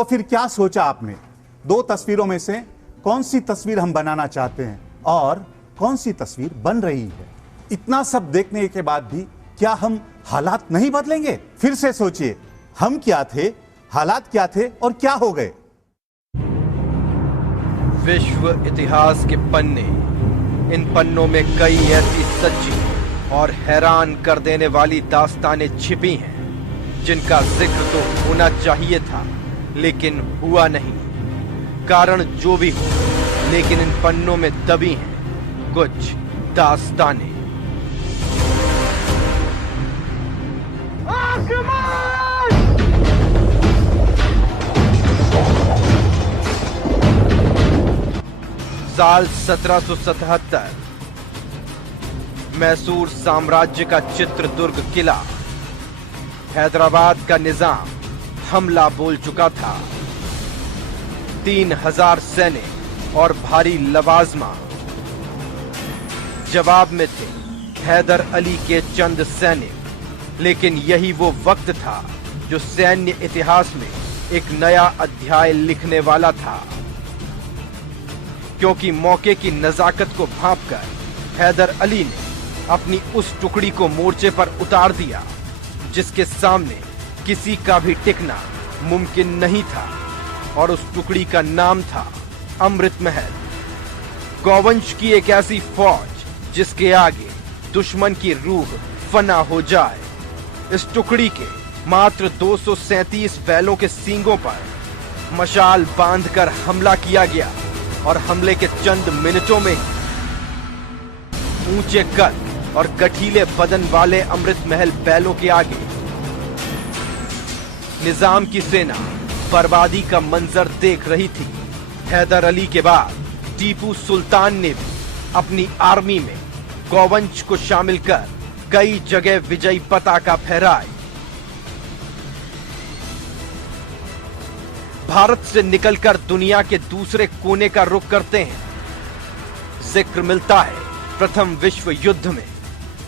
तो फिर क्या सोचा आपने? दो तस्वीरों में से कौन सी तस्वीर हम बनाना चाहते हैं और कौन सी तस्वीर बन रही है? इतना सब देखने के बाद भी क्या हम हालात नहीं बदलेंगे? फिर से सोचिए, हम क्या थे, हालात क्या थे और क्या हो गए? विश्व इतिहास के पन्ने, इन पन्नों में कई ऐसी सच्ची और हैरान कर देने वाली दास्तानें छिपी हैं जिनका जिक्र तो होना चाहिए था लेकिन हुआ नहीं। कारण जो भी हो, लेकिन इन पन्नों में दबी हैं कुछ दास्तानें। साल 1777, मैसूर साम्राज्य का चित्रदुर्ग किला, हैदराबाद का निजाम हमला बोल चुका था। 3000 सैनिक और भारी लवाजमा। जवाब में थे हैदर अली के चंद सैनिक। लेकिन यही वो वक्त था जो सैन्य इतिहास में एक नया अध्याय लिखने वाला था, क्योंकि मौके की नजाकत को भांपकर हैदर अली ने अपनी उस टुकड़ी को मोर्चे पर उतार दिया जिसके सामने किसी का भी टिकना मुमकिन नहीं था, और उस टुकड़ी का नाम था अमृत महल। गौवंश की एक ऐसी फौज जिसके आगे दुश्मन की रूह फना हो जाए। इस टुकड़ी के मात्र 237 बैलों के सींगों पर मशाल बांधकर हमला किया गया, और हमले के चंद मिनटों में ऊंचे कद और गठीले बदन वाले अमृत महल बैलों के आगे निजाम की सेना बर्बादी का मंजर देख रही थी। हैदर अली के बाद टीपू सुल्तान ने भी अपनी आर्मी में गौवंश को शामिल कर कई जगह विजयी पताका फहराई। भारत से निकलकर दुनिया के दूसरे कोने का रुख करते हैं। जिक्र मिलता है प्रथम विश्व युद्ध में।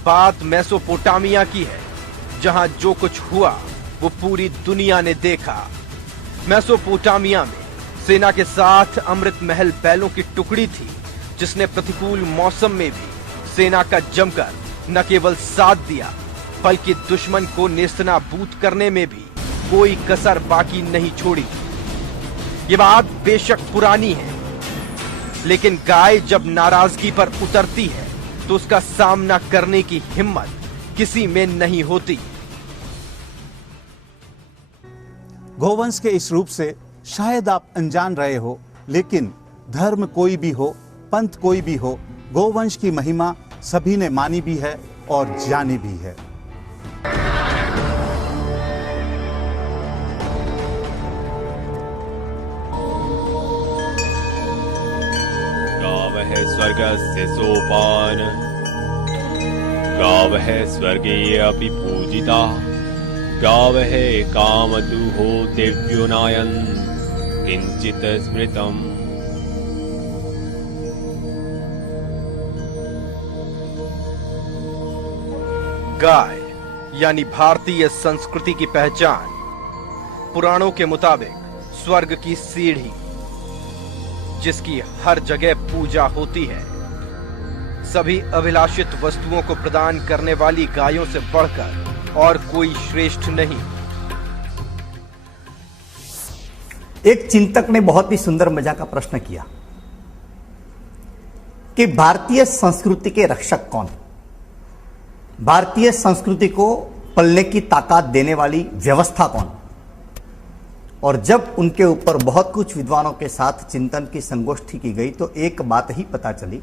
बात मेसोपोटामिया की है, जहां जो कुछ हुआ वो पूरी दुनिया ने देखा। मेसोपोटामिया में सेना के साथ अमृत महल बैलों की टुकड़ी थी, जिसने प्रतिकूल मौसम में भी सेना का जमकर न केवल साथ दिया, बल्कि दुश्मन को नेस्तनाबूद करने में भी कोई कसर बाकी नहीं छोड़ी। ये बात बेशक पुरानी है, लेकिन गाय जब नाराजगी पर उतरती है तो उसका सामना करने की हिम्मत किसी में नहीं होती। गौवंश के इस रूप से शायद आप अनजान रहे हो, लेकिन धर्म कोई भी हो, पंथ कोई भी हो, गौवंश की महिमा सभी ने मानी भी है और जानी भी है। गावः स्वर्गस्य सोपान, गावः स्वर्गे अपि पूजिता, गावः कामदुहो दिव्यो नायन् किंचित स्मृतम्। गाय यानी भारतीय संस्कृति की पहचान। पुराणों के मुताबिक स्वर्ग की सीढ़ी, जिसकी हर जगह पूजा होती है। सभी अभिलाषित वस्तुओं को प्रदान करने वाली गायों से बढ़कर और कोई श्रेष्ठ नहीं। एक चिंतक ने बहुत ही सुंदर मजा का प्रश्न किया कि भारतीय संस्कृति के रक्षक कौन? भारतीय संस्कृति को पलने की ताकत देने वाली व्यवस्था कौन? और जब उनके ऊपर बहुत कुछ विद्वानों के साथ चिंतन की संगोष्ठी की गई तो एक बात ही पता चली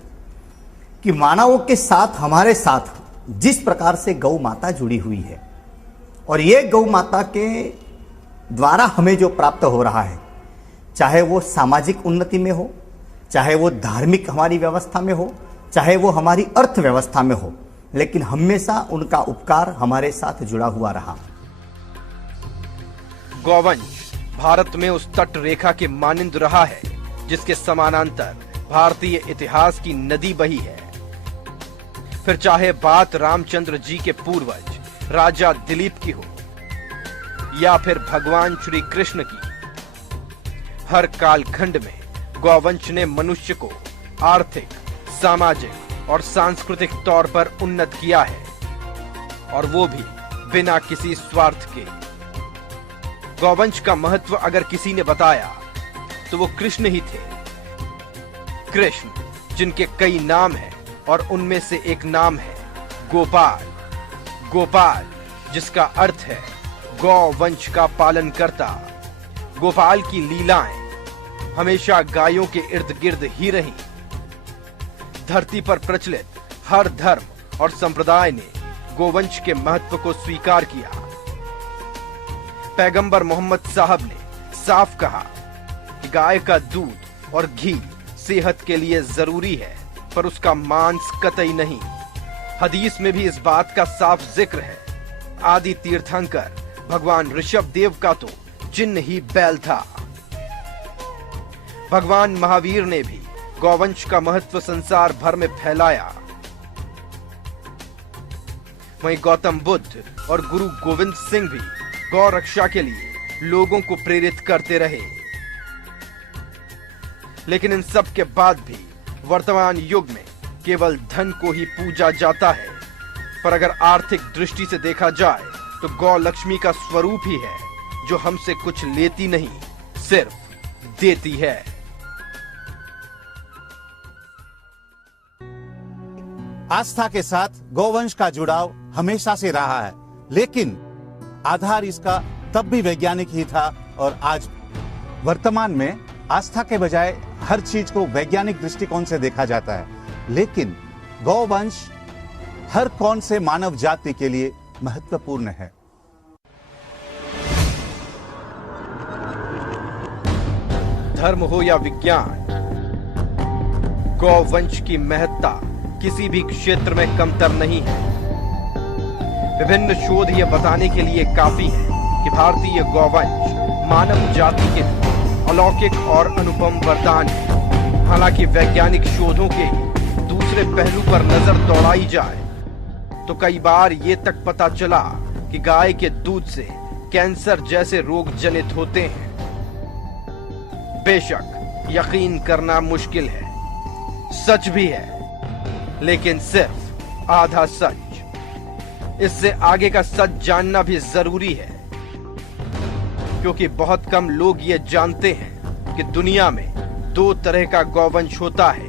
कि मानवों के साथ, हमारे साथ जिस प्रकार से गौ माता जुड़ी हुई है, और ये गौ माता के द्वारा हमें जो प्राप्त हो रहा है, चाहे वो सामाजिक उन्नति में हो, चाहे वो धार्मिक हमारी व्यवस्था में हो, चाहे वो हमारी अर्थव्यवस्था में हो, लेकिन हमेशा उनका उपकार हमारे साथ जुड़ा हुआ रहा। गौवंश भारत में उस तट रेखा के मानिंद रहा है जिसके समानांतर भारतीय इतिहास की नदी बही है। फिर चाहे बात रामचंद्र जी के पूर्वज राजा दिलीप की हो, या फिर भगवान श्री कृष्ण की, हर कालखंड में गौवंश ने मनुष्य को आर्थिक, सामाजिक और सांस्कृतिक तौर पर उन्नत किया है, और वो भी बिना किसी स्वार्थ के। गौवंश का महत्व अगर किसी ने बताया तो वो कृष्ण ही थे। कृष्ण, जिनके कई नाम हैं और उनमें से एक नाम है गोपाल। गोपाल, जिसका अर्थ है गौवंश का पालन करता। गोपाल की लीलाएं हमेशा गायों के इर्द गिर्द ही रही। धरती पर प्रचलित हर धर्म और संप्रदाय ने गोवंश के महत्व को स्वीकार किया। पैगंबर मोहम्मद साहब ने साफ कहा कि गाय का दूध और घी सेहत के लिए जरूरी है, पर उसका मांस कतई नहीं। हदीस में भी इस बात का साफ जिक्र है। आदि तीर्थंकर भगवान ऋषभ देव का तो चिन्ह ही बैल था। भगवान महावीर ने भी गौवंश का महत्व संसार भर में फैलाया। वहीं गौतम बुद्ध और गुरु गोविंद सिंह भी गौ रक्षा के लिए लोगों को प्रेरित करते रहे। लेकिन इन सब के बाद भी वर्तमान युग में केवल धन को ही पूजा जाता है। पर अगर आर्थिक दृष्टि से देखा जाए तो गौ लक्ष्मी का स्वरूप ही है, जो हमसे कुछ लेती नहीं, सिर्फ देती है। आस्था के साथ गौवंश का जुड़ाव हमेशा से रहा है, लेकिन आधार इसका तब भी वैज्ञानिक ही था और आज वर्तमान में आस्था के बजाय हर चीज को वैज्ञानिक दृष्टिकोण से देखा जाता है। लेकिन गौवंश हर कौन से मानव जाति के लिए महत्वपूर्ण है। धर्म हो या विज्ञान, गौवंश की महत्ता किसी भी क्षेत्र में कमतर नहीं है। विभिन्न शोध ये बताने के लिए काफी है कि भारतीय गौवंश मानव जाति के अलौकिक और अनुपम वरदान है। हालांकि वैज्ञानिक शोधों के दूसरे पहलू पर नजर दौड़ाई जाए तो कई बार ये तक पता चला कि गाय के दूध से कैंसर जैसे रोग जनित होते हैं। बेशक यकीन करना मुश्किल है, सच भी है, लेकिन सिर्फ आधा सच। इससे आगे का सच जानना भी जरूरी है, क्योंकि बहुत कम लोग ये जानते हैं कि दुनिया में दो तरह का गौवंश होता है।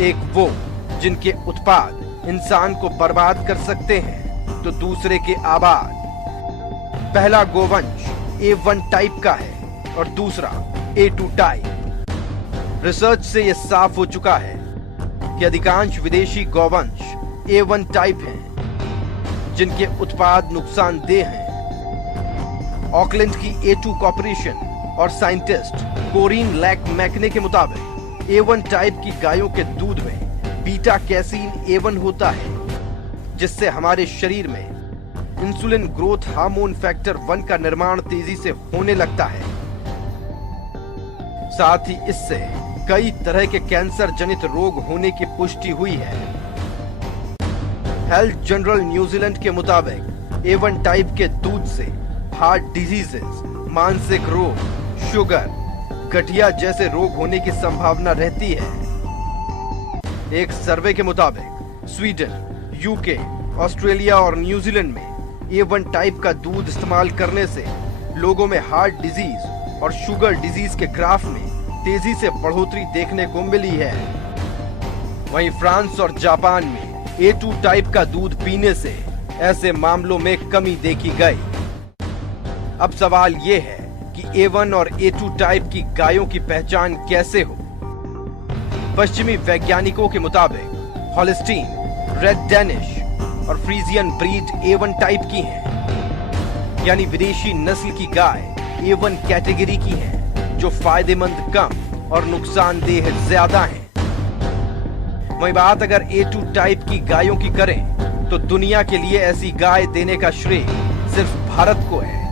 एक वो जिनके उत्पाद इंसान को बर्बाद कर सकते हैं, तो दूसरे के आबाद। पहला गौवंश A1 टाइप का है और दूसरा A2 टाइप। रिसर्च से यह साफ हो चुका है कि अधिकांश विदेशी गौवंश A1 टाइप हैं, जिनके उत्पाद नुकसानदेह हैं। ऑकलैंड की A2 कॉर्पोरेशन और साइंटिस्ट कोरिन लैक मैकने के मुताबिक A1 टाइप की गायों के दूध में बीटा कैसीन A1 होता है, जिससे हमारे शरीर में इंसुलिन ग्रोथ हार्मोन फैक्टर 1 का निर्माण तेजी से होने लगता है। साथ ही इससे कई तरह के कैंसर जनित रोग होने की पुष्टि हुई है। हेल्थ जनरल न्यूजीलैंड के मुताबिक A1 टाइप के दूध से हार्ट डिजीजेस, मानसिक रोग, शुगर, गठिया जैसे रोग होने की संभावना रहती है। एक सर्वे के मुताबिक स्वीडन, यूके, ऑस्ट्रेलिया और न्यूजीलैंड में A1 टाइप का दूध इस्तेमाल करने से लोगों में हार्ट डिजीज और शुगर डिजीज के ग्राफ में तेजी से बढ़ोतरी देखने को मिली है। वहीं फ्रांस और जापान में A2 टाइप का दूध पीने से ऐसे मामलों में कमी देखी गई। अब सवाल ये है कि A1 और A2 टाइप की गायों की पहचान कैसे हो। पश्चिमी वैज्ञानिकों के मुताबिक हॉलिस्टीन, रेड डेनिश और फ्रीजियन ब्रीड A1 टाइप की हैं, यानी विदेशी नस्ल की गाय A1 कैटेगरी की हैं, जो फायदेमंद कम और नुकसानदेह ज्यादा हैं। वही बात अगर A2 टाइप की गायों की करें तो दुनिया के लिए ऐसी गाय देने का श्रेय सिर्फ भारत को है,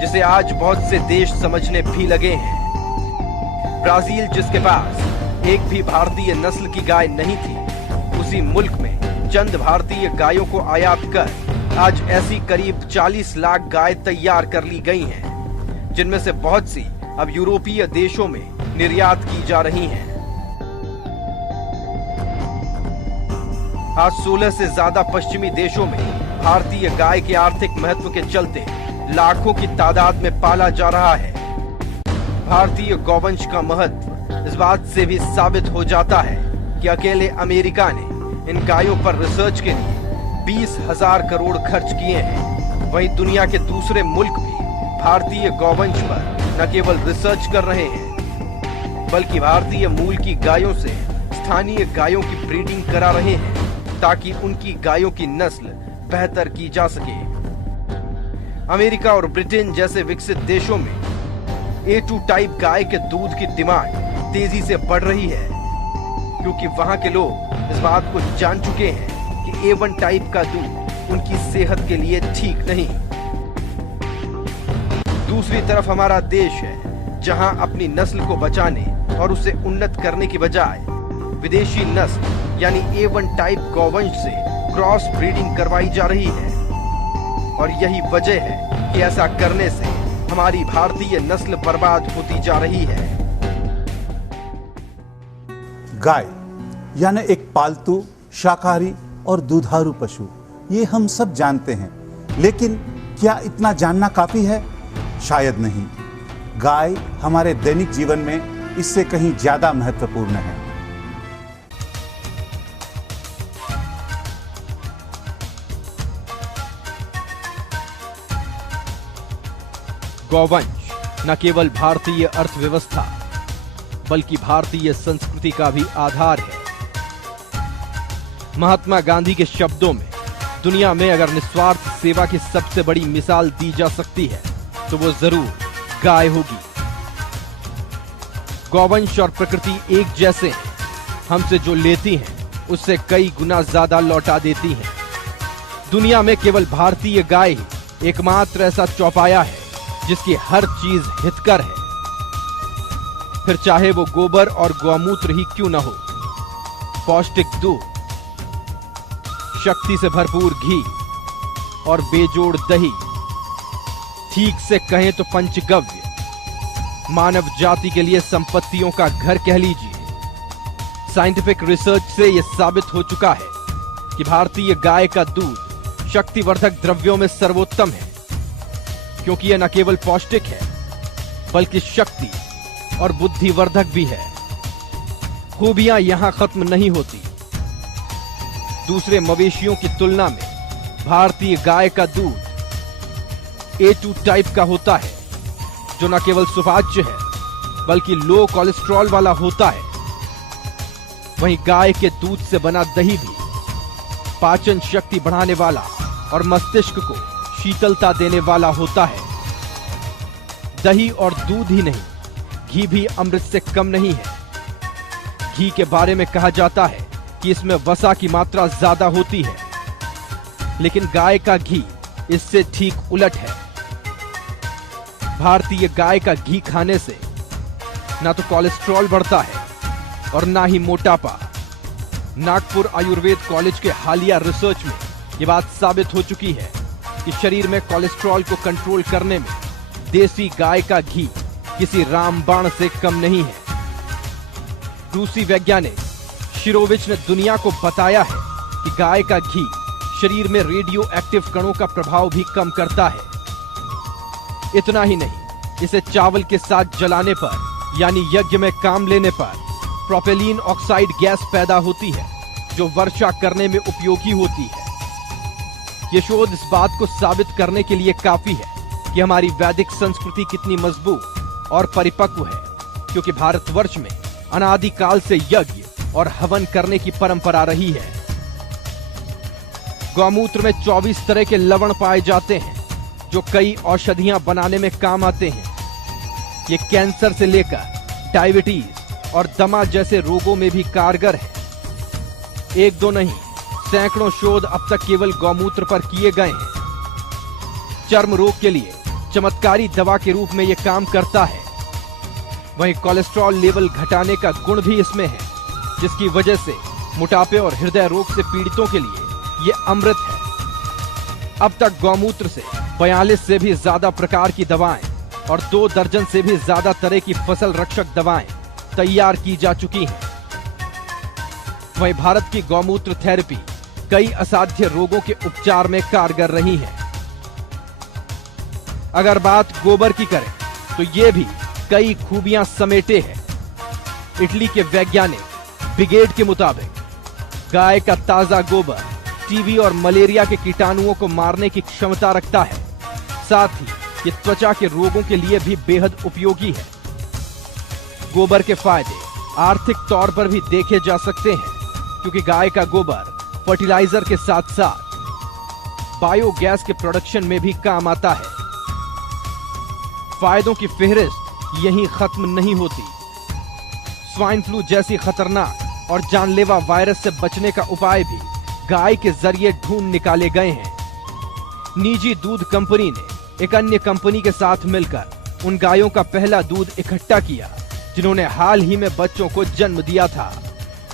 जिसे आज बहुत से देश समझने भी लगे हैं। ब्राजील, जिसके पास एक भी भारतीय नस्ल की गाय नहीं थी, उसी मुल्क में चंद भारतीय गायों को आयात कर आज ऐसी करीब 40 लाख गाय तैयार कर ली गई हैं, जिनमें से बहुत सी अब यूरोपीय देशों में निर्यात की जा रही हैं। आज 16 से ज्यादा पश्चिमी देशों में भारतीय गाय के आर्थिक महत्व के चलते लाखों की तादाद में पाला जा रहा है। भारतीय गौवंश का महत्व इस बात से भी साबित हो जाता है कि अकेले अमेरिका ने इन गायों पर रिसर्च के लिए 20,000 करोड़ खर्च किए हैं। वहीं दुनिया के दूसरे मुल्क भी भारतीय गौवंश पर न केवल रिसर्च कर रहे हैं, बल्कि भारतीय मूल की गायों से स्थानीय गायों की ब्रीडिंग करा रहे हैं ताकि उनकी गायों की नस्ल बेहतर की जा सके। अमेरिका और ब्रिटेन जैसे विकसित देशों में A2 टाइप गाय के दूध की डिमांड तेजी से बढ़ रही है, क्योंकि वहां के लोग इस बात को जान चुके हैं कि A1 टाइप का दूध उनकी सेहत के लिए ठीक नहीं। दूसरी तरफ हमारा देश है जहां अपनी नस्ल को बचाने और उसे उन्नत करने की बजाय विदेशी नस्ल यानी A1 टाइप गौवंश से क्रॉस ब्रीडिंग करवाई जा रही है। और यही वजह है कि ऐसा करने से हमारी भारतीय नस्ल बर्बाद होती जा रही है। गाय यानी एक पालतू, शाकाहारी और दुधारू पशु, ये हम सब जानते हैं, लेकिन क्या इतना जानना काफी है? शायद नहीं। गाय हमारे दैनिक जीवन में इससे कहीं ज्यादा महत्वपूर्ण है। गौवंश न केवल भारतीय अर्थव्यवस्था बल्कि भारतीय संस्कृति का भी आधार है। महात्मा गांधी के शब्दों में दुनिया में अगर निस्वार्थ सेवा की सबसे बड़ी मिसाल दी जा सकती है तो वो जरूर गाय होगी। गौवंश और प्रकृति एक जैसे हैं, हमसे जो लेती हैं उससे कई गुना ज्यादा लौटा देती हैं। दुनिया में केवल भारतीय गाय ही एकमात्र ऐसा चौपाया है जिसकी हर चीज हितकर है, फिर चाहे वो गोबर और गौमूत्र ही क्यों न हो। पौष्टिक दूध, शक्ति से भरपूर घी और बेजोड़ दही, ठीक से कहें तो पंचगव्य, मानव जाति के लिए संपत्तियों का घर कह लीजिए। साइंटिफिक रिसर्च से यह साबित हो चुका है कि भारतीय गाय का दूध शक्तिवर्धक द्रव्यों में सर्वोत्तम है, क्योंकि यह न केवल पौष्टिक है बल्कि शक्ति और बुद्धिवर्धक भी है। खूबियां यहां खत्म नहीं होती। दूसरे मवेशियों की तुलना में भारतीय गाय का दूध A2 टाइप का होता है, जो न केवल सुपाच्य है बल्कि लो कोलेस्ट्रॉल वाला होता है। वहीं गाय के दूध से बना दही भी पाचन शक्ति बढ़ाने वाला और मस्तिष्क को शीतलता देने वाला होता है। दही और दूध ही नहीं, घी भी अमृत से कम नहीं है। घी के बारे में कहा जाता है कि इसमें वसा की मात्रा ज्यादा होती है, लेकिन गाय का घी इससे ठीक उलट है। भारतीय गाय का घी खाने से ना तो कोलेस्ट्रॉल बढ़ता है और ना ही मोटापा। नागपुर आयुर्वेद कॉलेज के हालिया रिसर्च में यह बात साबित हो चुकी है कि शरीर में कोलेस्ट्रॉल को कंट्रोल करने में देसी गाय का घी किसी रामबाण से कम नहीं है। रूसी वैज्ञानिक शिरोविच ने दुनिया को बताया है कि गाय का घी शरीर में रेडियो एक्टिव कणों का प्रभाव भी कम करता है। इतना ही नहीं, इसे चावल के साथ जलाने पर यानी यज्ञ में काम लेने पर प्रोपेलीन ऑक्साइड गैस पैदा होती है, जो वर्षा करने में उपयोगी होती है। यह शोध इस बात को साबित करने के लिए काफी है कि हमारी वैदिक संस्कृति कितनी मजबूत और परिपक्व है, क्योंकि भारतवर्ष में अनादिकाल से यज्ञ और हवन करने की परंपरा रही है। गौमूत्र में 24 तरह के लवण पाए जाते हैं, जो कई औषधियां बनाने में काम आते हैं। ये कैंसर से लेकर डायबिटीज और दमा जैसे रोगों में भी कारगर है। एक दो नहीं, सैकड़ों शोध अब तक केवल गौमूत्र पर किए गए हैं। चर्म रोग के लिए चमत्कारी दवा के रूप में यह काम करता है। वहीं कोलेस्ट्रॉल लेवल घटाने का गुण भी इसमें है, जिसकी वजह से मोटापे और हृदय रोग से पीड़ितों के लिए यह अमृत है। अब तक गौमूत्र से 42 से भी ज्यादा प्रकार की दवाएं और 2 दर्जन से भी ज्यादा तरह की फसल रक्षक दवाएं तैयार की जा चुकी हैं। वहीं भारत की गौमूत्र थेरेपी कई असाध्य रोगों के उपचार में कारगर रही है। अगर बात गोबर की करें तो ये भी कई खूबियां समेटे है। इटली के वैज्ञानिक ब्रिगेड के मुताबिक गाय का ताजा गोबर टीबी और मलेरिया के कीटाणुओं को मारने की क्षमता रखता है। साथ ही ये त्वचा के रोगों के लिए भी बेहद उपयोगी है। गोबर के फायदे आर्थिक तौर पर भी देखे जा सकते हैं, क्योंकि गाय का गोबर फर्टिलाइजर के साथ साथ बायोगैस के प्रोडक्शन में भी काम आता है। फायदों की फेहरिस्त यहीं खत्म नहीं होती। स्वाइन फ्लू जैसी खतरनाक और जानलेवा वायरस से बचने का उपाय भी गाय के जरिए ढूंढ निकाले गए हैं। निजी दूध कंपनी ने एक अन्य कंपनी के साथ मिलकर उन गायों का पहला दूध इकट्ठा किया जिन्होंने हाल ही में बच्चों को जन्म दिया था,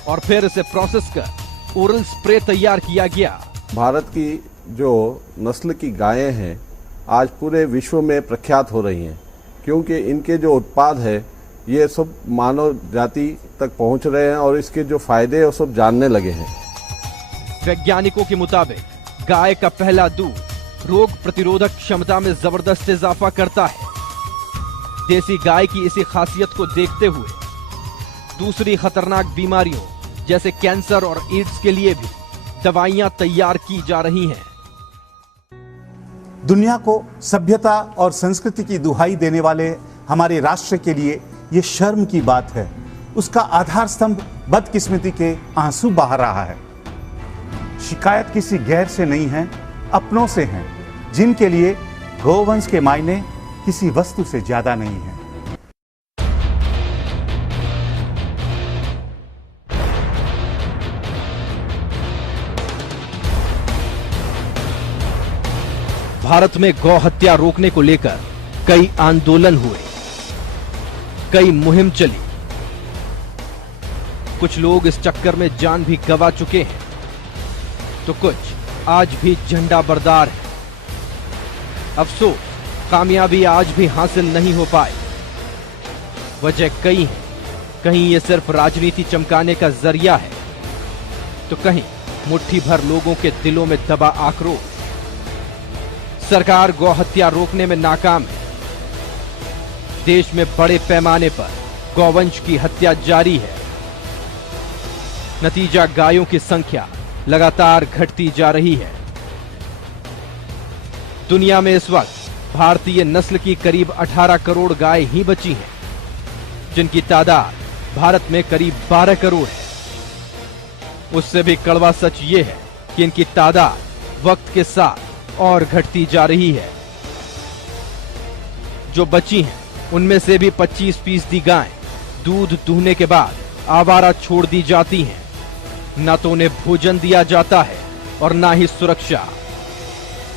और फिर इसे प्रोसेस कर ओरल स्प्रे तैयार किया गया। भारत की जो नस्ल की गायें हैं आज पूरे विश्व में प्रख्यात हो रही हैं, क्योंकि इनके जो उत्पाद है ये सब मानव जाति तक पहुंच रहे हैं और इसके जो फायदे हैं वो सब जानने लगे हैं। वैज्ञानिकों के मुताबिक गाय का पहला दूध रोग प्रतिरोधक क्षमता में जबरदस्त इजाफा करता है। देसी गाय की इसी खासियत को देखते हुए दूसरी खतरनाक बीमारियों जैसे कैंसर और एड्स के लिए भी दवाइयां तैयार की जा रही हैं। दुनिया को सभ्यता और संस्कृति की दुहाई देने वाले हमारे राष्ट्र के लिए ये शर्म की बात है। उसका आधार स्तंभ बदकिस्मती के आंसू बहा रहा है। शिकायत किसी गैर से नहीं है, अपनों से हैं, जिनके लिए गोवंश के मायने किसी वस्तु से ज्यादा नहीं है। भारत में गौ हत्या रोकने को लेकर कई आंदोलन हुए, कई मुहिम चली। कुछ लोग इस चक्कर में जान भी गंवा चुके हैं, तो कुछ आज भी झंडा बरदार है। अफसोस कामयाबी आज भी हासिल नहीं हो पाई। वजह कई है, कहीं ये सिर्फ राजनीति चमकाने का जरिया है, तो कहीं मुट्ठी भर लोगों के दिलों में दबा आक्रोश। सरकार गौ हत्या रोकने में नाकाम है। देश में बड़े पैमाने पर गौवंश की हत्या जारी है। नतीजा गायों की संख्या लगातार घटती जा रही है। दुनिया में इस वक्त भारतीय नस्ल की करीब 18 करोड़ गाय ही बची हैं, जिनकी तादाद भारत में करीब 12 करोड़ है। उससे भी कड़वा सच ये है कि इनकी तादाद वक्त के साथ और घटती जा रही है। जो बची हैं उनमें से भी 25% गायें दूध दूहने के बाद आवारा छोड़ दी जाती हैं। न तो उन्हें भोजन दिया जाता है और न ही सुरक्षा।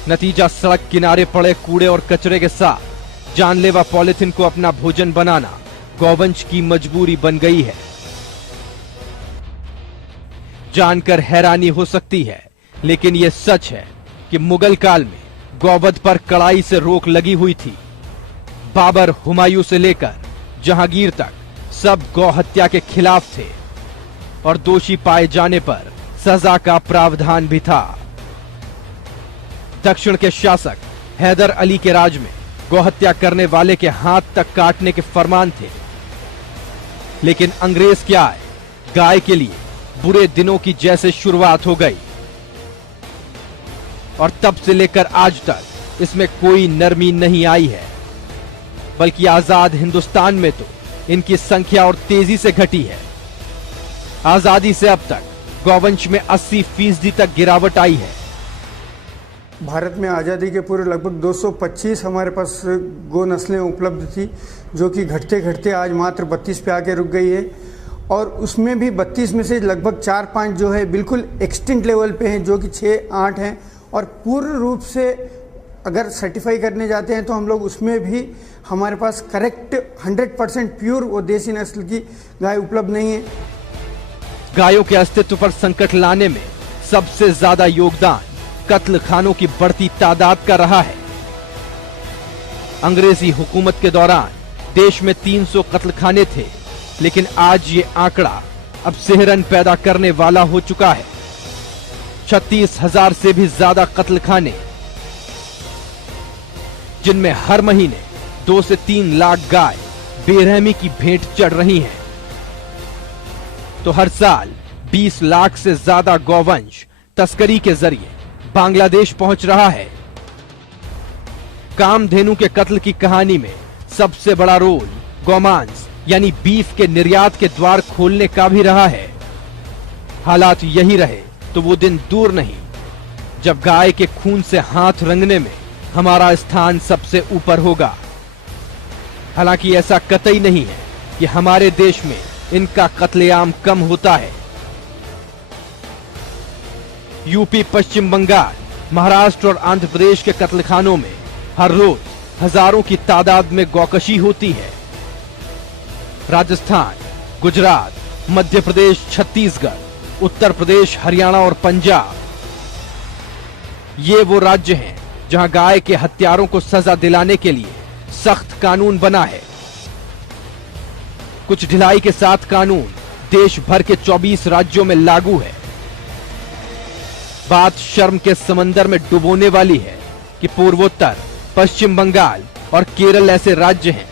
नतीजा सड़क किनारे पड़े कूड़े और कचरे के साथ जानलेवा पॉलिथीन को अपना भोजन बनाना गौवंश की मजबूरी बन गई है। जानकर हैरानी हो सकती है, लेकिन यह सच है कि मुगल काल में गौवध पर कड़ाई से रोक लगी हुई थी। बाबर, हुमायूं से लेकर जहांगीर तक सब गौ हत्या के खिलाफ थे और दोषी पाए जाने पर सजा का प्रावधान भी था। दक्षिण के शासक हैदर अली के राज में गौ हत्या करने वाले के हाथ तक काटने के फरमान थे। लेकिन अंग्रेज क्या आए, गाय के लिए बुरे दिनों की जैसे शुरुआत हो गई और तब से लेकर आज तक इसमें कोई नरमी नहीं आई है, बल्कि आजाद हिंदुस्तान में तो इनकी संख्या और तेजी से घटी है। आजादी से अब तक गौवंश में 80% तक गिरावट आई है। भारत में आज़ादी के पूर्व लगभग 225 हमारे पास गौ नस्लें उपलब्ध थी, जो कि घटते घटते आज मात्र 32 पे आके रुक गई है। और उसमें भी 32 में से लगभग 4-5 जो है बिल्कुल एक्सटिंक्ट लेवल पे हैं, जो कि 6-8 हैं। और पूर्ण रूप से अगर सर्टिफाई करने जाते हैं तो हम लोग उसमें भी हमारे पास करेक्ट 100% प्योर वो देसी नस्ल की गाय उपलब्ध नहीं है। गायों के अस्तित्व पर संकट लाने में सबसे ज्यादा योगदान कत्ल खानों की बढ़ती तादाद का रहा है। अंग्रेजी हुकूमत के दौरान देश में 300 कत्लखाने थे, लेकिन आज ये आंकड़ा अब सिहरन पैदा करने वाला हो चुका है। 36,000 से भी ज्यादा कत्लखाने, जिनमें हर महीने 2 से 3 लाख गाय बेरहमी की भेंट चढ़ रही हैं। तो हर साल 20 लाख से ज्यादा गौवंश तस्करी के जरिए बांग्लादेश पहुंच रहा है। कामधेनु के कत्ल की कहानी में सबसे बड़ा रोल गौमांस यानी बीफ के निर्यात के द्वार खोलने का भी रहा है। हालात यही रहे तो वो दिन दूर नहीं जब गाय के खून से हाथ रंगने में हमारा स्थान सबसे ऊपर होगा। हालांकि ऐसा कतई नहीं है कि हमारे देश में इनका कत्लेआम कम होता है। यूपी, पश्चिम बंगाल, महाराष्ट्र और आंध्र प्रदेश के कत्लखानों में हर रोज हजारों की तादाद में गौकशी होती है। राजस्थान, गुजरात, मध्य प्रदेश, छत्तीसगढ़, उत्तर प्रदेश, हरियाणा और पंजाब, ये वो राज्य हैं जहां गाय के हत्यारों को सजा दिलाने के लिए सख्त कानून बना है। कुछ ढिलाई के साथ कानून देश भर के 24 राज्यों में लागू है। बात शर्म के समंदर में डुबोने वाली है कि पूर्वोत्तर, पश्चिम बंगाल और केरल ऐसे राज्य हैं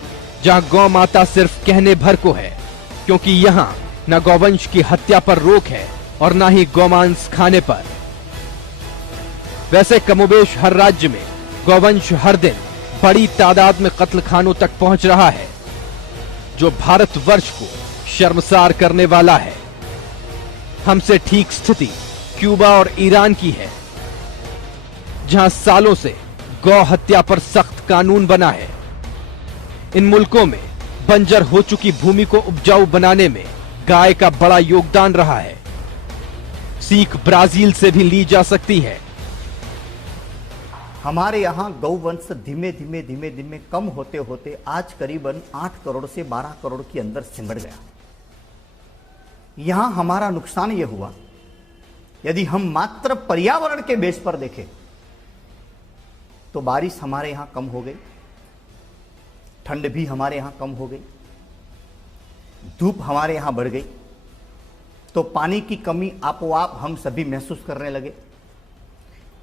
जहां गौ माता सिर्फ कहने भर को है, क्योंकि यहां न गौवंश की हत्या पर रोक है और न ही गौमांस खाने पर। वैसे कमोबेश हर राज्य में गौवंश हर दिन बड़ी तादाद में कत्लखानों तक पहुंच रहा है, जो भारतवर्ष को शर्मसार करने वाला है। हमसे ठीक स्थिति क्यूबा और ईरान की है, जहां सालों से गौ हत्या पर सख्त कानून बना है। इन मुल्कों में बंजर हो चुकी भूमि को उपजाऊ बनाने में गाय का बड़ा योगदान रहा है। सीख ब्राजील से भी ली जा सकती है। हमारे यहाँ गौवंश धीमे धीमे कम होते होते आज करीबन 8 करोड़ से 12 करोड़ के अंदर सिमट गया। यहां हमारा नुकसान यह हुआ, यदि हम मात्र पर्यावरण के बेस पर देखें तो बारिश हमारे यहां कम हो गई, ठंड भी हमारे यहां कम हो गई, धूप हमारे यहां बढ़ गई, तो पानी की कमी आपो-आप हम सभी महसूस करने लगे।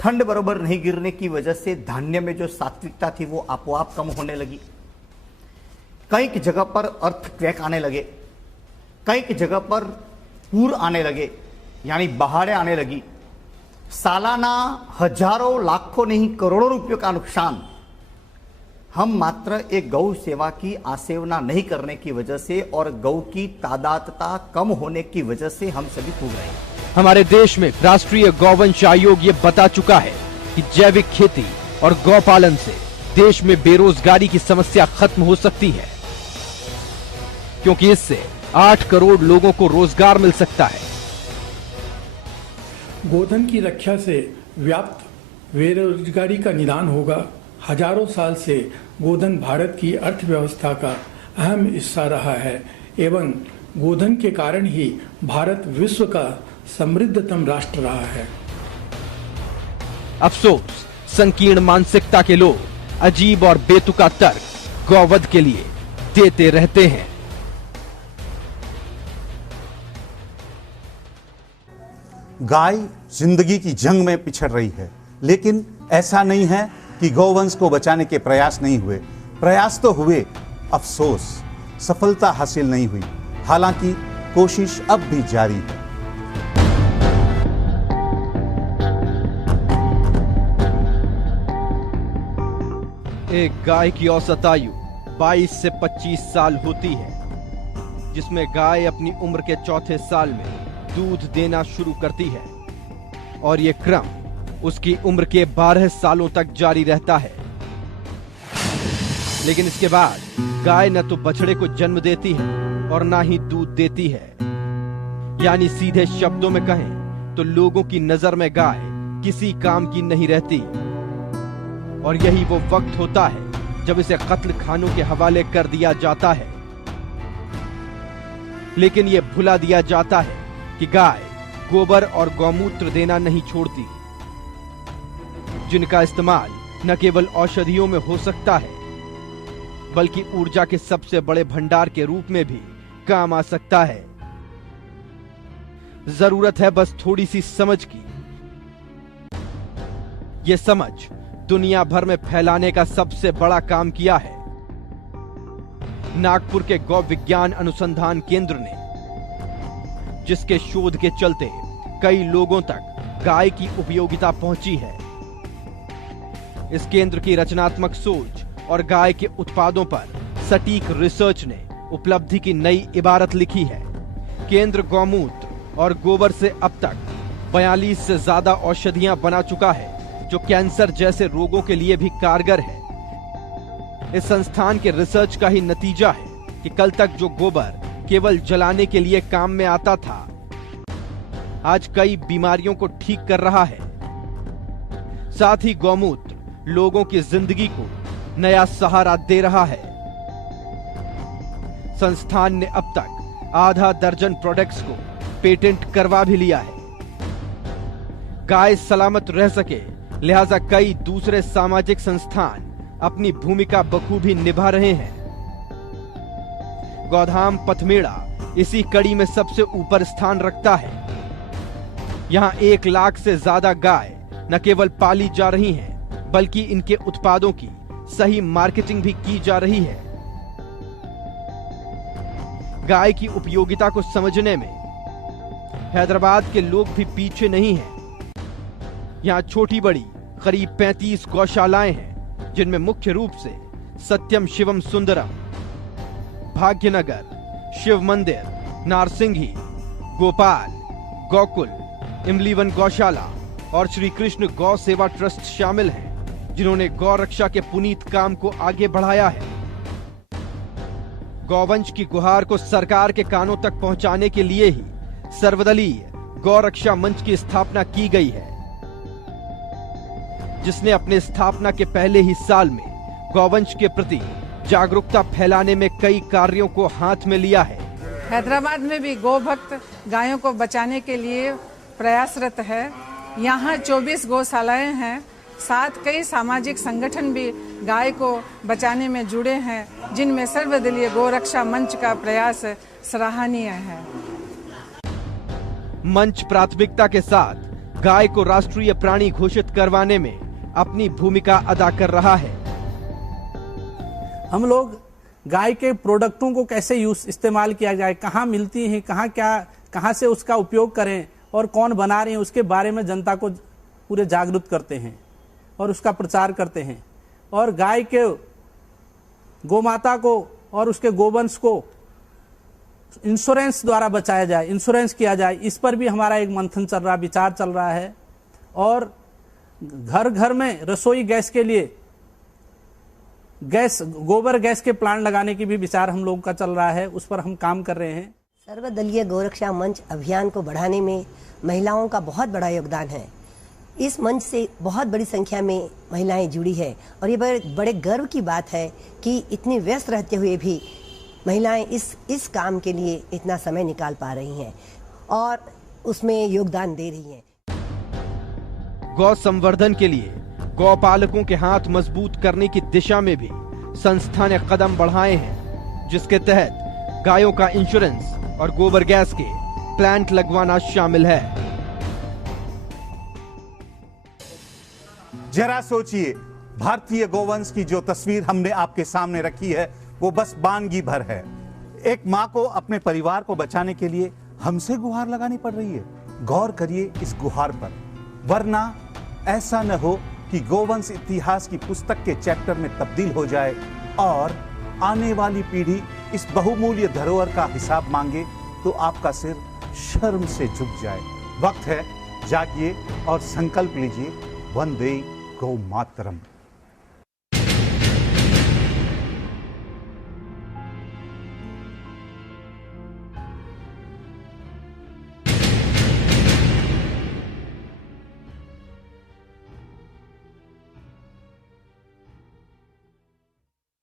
ठंड बराबर नहीं गिरने की वजह से धान्य में जो सात्विकता थी वो आपो-आप कम होने लगी। कई जगह पर अर्थक्वेक आने लगे, कई जगह पर पूर आने लगे, यानी बाढ़ें आने लगी। सालाना हजारों लाखों नहीं करोड़ों रुपयों का नुकसान हम मात्र एक गौ सेवा की आसेवना नहीं करने की वजह से और गौ की तादादता कम होने की वजह से हम सभी भोग रहे हैं। हमारे देश में राष्ट्रीय गौवंश आयोग ये बता चुका है कि जैविक खेती और गौपालन से देश में बेरोजगारी की समस्या खत्म हो सकती है, क्योंकि इससे 8 करोड़ लोगों को रोजगार मिल सकता है। गोधन की रक्षा से व्याप्त बेरोजगारी का निदान होगा। हजारों साल से गोधन भारत की अर्थव्यवस्था का अहम हिस्सा रहा है एवं गोधन के कारण ही भारत विश्व का समृद्धतम राष्ट्र रहा है। अफसोस, संकीर्ण मानसिकता के लोग अजीब और बेतुका तर्क गौवध के लिए देते रहते हैं। गाय जिंदगी की जंग में पिछड़ रही है, लेकिन ऐसा नहीं है कि गौवंश को बचाने के प्रयास नहीं हुए। प्रयास तो हुए, अफसोस सफलता हासिल नहीं हुई। हालांकि कोशिश अब भी जारी है। एक गाय की औसत आयु 22 से 25 साल होती है, जिसमें गाय अपनी उम्र के चौथे साल में दूध देना शुरू करती है और यह क्रम उसकी उम्र के 12 सालों तक जारी रहता है। लेकिन इसके बाद गाय न तो बछड़े को जन्म देती है और ना ही दूध देती है। यानी सीधे शब्दों में कहें तो लोगों की नजर में गाय किसी काम की नहीं रहती। और यही वो वक्त होता है जब इसे कत्ल खानों के हवाले कर दिया जाता है। लेकिन यह भुला दिया जाता है कि गाय गोबर और गौमूत्र देना नहीं छोड़ती, जिनका इस्तेमाल न केवल औषधियों में हो सकता है बल्कि ऊर्जा के सबसे बड़े भंडार के रूप में भी काम आ सकता है। जरूरत है बस थोड़ी सी समझ की। यह समझ दुनिया भर में फैलाने का सबसे बड़ा काम किया है नागपुर के गौ विज्ञान अनुसंधान केंद्र ने, जिसके शोध के चलते कई लोगों तक गाय की उपयोगिता पहुंची है। इस केंद्र की रचनात्मक सोच और गाय के उत्पादों पर सटीक रिसर्च ने उपलब्धि की नई इबारत लिखी है। केंद्र गौमूत्र और गोबर से अब तक 42 से ज्यादा औषधियां बना चुका है, जो कैंसर जैसे रोगों के लिए भी कारगर है। इस संस्थान के रिसर्च का ही नतीजा है कि कल तक जो गोबर केवल जलाने के लिए काम में आता था, आज कई बीमारियों को ठीक कर रहा है। साथ ही गौमूत्र लोगों की जिंदगी को नया सहारा दे रहा है। संस्थान ने अब तक आधा दर्जन प्रोडक्ट्स को पेटेंट करवा भी लिया है। गाय सलामत रह सके, लिहाजा कई दूसरे सामाजिक संस्थान अपनी भूमिका बखूबी निभा रहे हैं। गौधाम पथमेड़ा इसी कड़ी में सबसे ऊपर स्थान रखता है। यहां 1 लाख से ज्यादा गाय न केवल पाली जा रही हैं, बल्कि इनके उत्पादों की सही मार्केटिंग भी की जा रही है। गाय की उपयोगिता को समझने में हैदराबाद के लोग भी पीछे नहीं हैं। यहां छोटी बड़ी करीब 35 गौशालाएं हैं, जिनमें मुख्य रूप से सत्यम शिवम सुंदरम, भाग्यनगर, शिव मंदिर, नारसिंघी, गोपाल, गोकुल, इमलीवन गौशाला और श्री कृष्ण गौ सेवा ट्रस्ट शामिल हैं, जिन्होंने गौ रक्षा के पुनीत काम को आगे बढ़ाया है। गौवंश की गुहार को सरकार के कानों तक पहुंचाने के लिए ही सर्वदलीय गौ रक्षा मंच की स्थापना की गई है, जिसने अपने स्थापना के पहले ही साल में गौवंश के प्रति जागरूकता फैलाने में कई कार्यों को हाथ में लिया है। हैदराबाद में भी गौ भक्त गायों को बचाने के लिए प्रयासरत है। यहाँ 24 गौशालाएं हैं। साथ कई सामाजिक संगठन भी गाय को बचाने में जुड़े हैं, जिनमें सर्वदलीय गौरक्षा मंच का प्रयास सराहनीय है। मंच प्राथमिकता के साथ गाय को राष्ट्रीय प्राणी घोषित करवाने में अपनी भूमिका अदा कर रहा है। हम लोग गाय के प्रोडक्टों को कैसे इस्तेमाल किया जाए, कहाँ मिलती हैं, कहाँ से उसका उपयोग करें और कौन बना रहे हैं, उसके बारे में जनता को पूरे जागरूक करते हैं और उसका प्रचार करते हैं। और गाय के गोमाता को और उसके गोवंश को इंश्योरेंस द्वारा बचाया जाए, इंश्योरेंस किया जाए, इस पर भी हमारा एक मंथन चल रहा, विचार चल रहा है। और घर घर में रसोई गैस के लिए गोबर गैस के प्लांट लगाने की भी विचार हम लोगों का चल रहा है, उस पर हम काम कर रहे हैं। सर्वदलीय गौरक्षा मंच अभियान को बढ़ाने में महिलाओं का बहुत बड़ा योगदान है। इस मंच से बहुत बड़ी संख्या में महिलाएं जुड़ी है और ये बड़े गर्व की बात है कि इतनी व्यस्त रहते हुए भी महिलाएं इस काम के लिए इतना समय निकाल पा रही हैं और उसमें योगदान दे रही हैं। गौ संवर्धन के लिए गौपालकों के हाथ मजबूत करने की दिशा में भी संस्था ने कदम बढ़ाए हैं, जिसके तहत गायों का इंश्योरेंस और गोबर गैस के प्लांट लगवाना शामिल है। जरा सोचिए, भारतीय गोवंश की जो तस्वीर हमने आपके सामने रखी है वो बस बानगी भर है। एक माँ को अपने परिवार को बचाने के लिए हमसे गुहार लगानी पड़ रही है। गौर करिए इस गुहार पर, वरना ऐसा न हो कि गोवंश इतिहास की पुस्तक के चैप्टर में तब्दील हो जाए और आने वाली पीढ़ी इस बहुमूल्य धरोहर का हिसाब मांगे तो आपका सिर शर्म से झुक जाए। वक्त है, जागिए और संकल्प लीजिए, वंदे गौ मातरम।